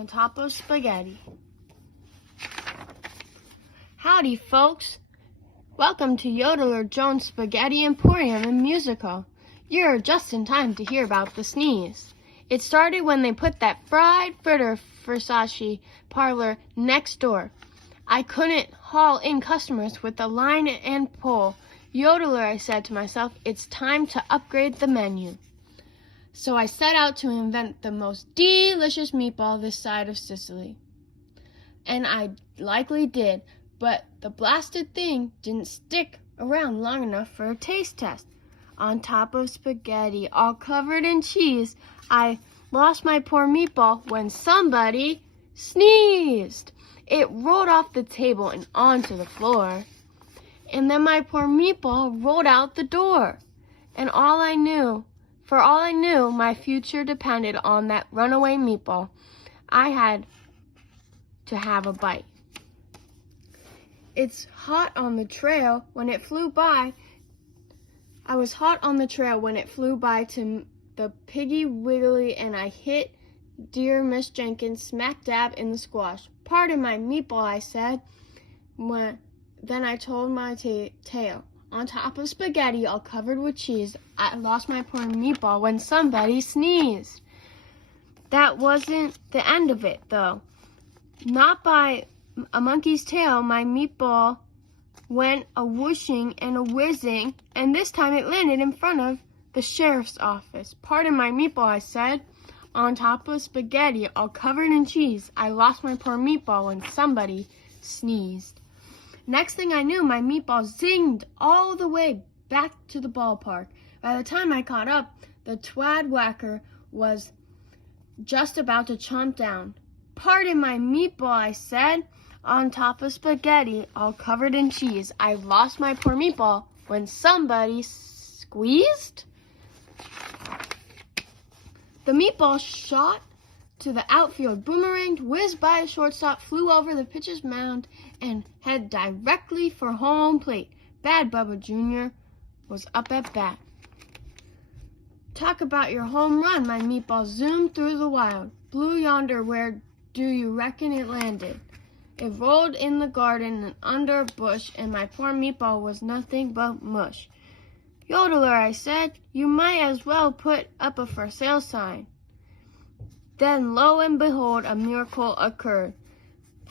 on top of spaghetti. Howdy, folks. Welcome to Yodeler Jones Spaghetti Emporium and Musical. You're just in time to hear about the sneeze. It started when they put that fried fritter Versace parlor next door. I couldn't haul in customers with the line and pull. Yodeler, I said to myself, it's time to upgrade the menu. So I set out to invent the most delicious meatball this side of Sicily. And I likely did, but the blasted thing didn't stick around long enough for a taste test. On top of spaghetti, all covered in cheese, I lost my poor meatball when somebody sneezed. It rolled off the table and onto the floor. And then my poor meatball rolled out the door. And for all I knew, my future depended on that runaway meatball. I had to have a bite. It's hot on the trail when it flew by. I was hot on the trail when it flew by to the Piggy Wiggly, and I hit dear Miss Jenkins smack dab in the squash. Pardon my meatball, I said. Then I told my tale. On top of spaghetti, all covered with cheese, I lost my poor meatball when somebody sneezed. That wasn't the end of it, though. Not by a monkey's tail, my meatball went a whooshing and a whizzing, and this time it landed in front of the sheriff's office. Pardon my meatball, I said. On top of spaghetti, all covered in cheese, I lost my poor meatball when somebody sneezed. Next thing I knew, my meatball zinged all the way back to the ballpark. By the time I caught up, the twad whacker was just about to chomp down. Pardon my meatball, I said. On top of spaghetti, all covered in cheese, I lost my poor meatball when somebody squeezed. The meatball shot to the outfield, boomeranged, whizzed by a shortstop, flew over the pitcher's mound, and head directly for home plate. Bad Bubba Jr. was up at bat. Talk about your home run, my meatball zoomed through the wild. Blue yonder, where do you reckon it landed? It rolled in the garden and under a bush, and my poor meatball was nothing but mush. Yodeler, I said, you might as well put up a for sale sign. Then, lo and behold, a miracle occurred.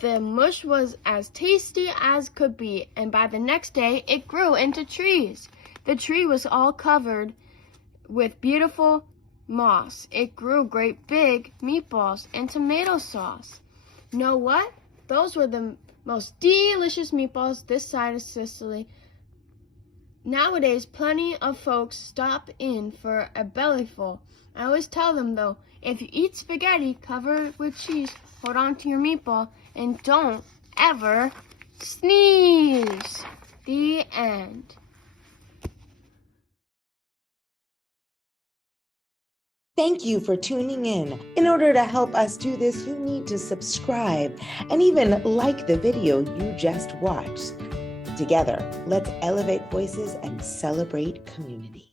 The mush was as tasty as could be, and by the next day, it grew into trees. The tree was all covered with beautiful moss. It grew great big meatballs and tomato sauce. Know what? Those were the most delicious meatballs this side of Sicily. Nowadays, plenty of folks stop in for a bellyful. I always tell them, though, if you eat spaghetti covered with cheese, hold on to your meatball and don't ever sneeze. The end. Thank you for tuning in. In order to help us do this, you need to subscribe and even like the video you just watched. Together, let's elevate voices and celebrate community.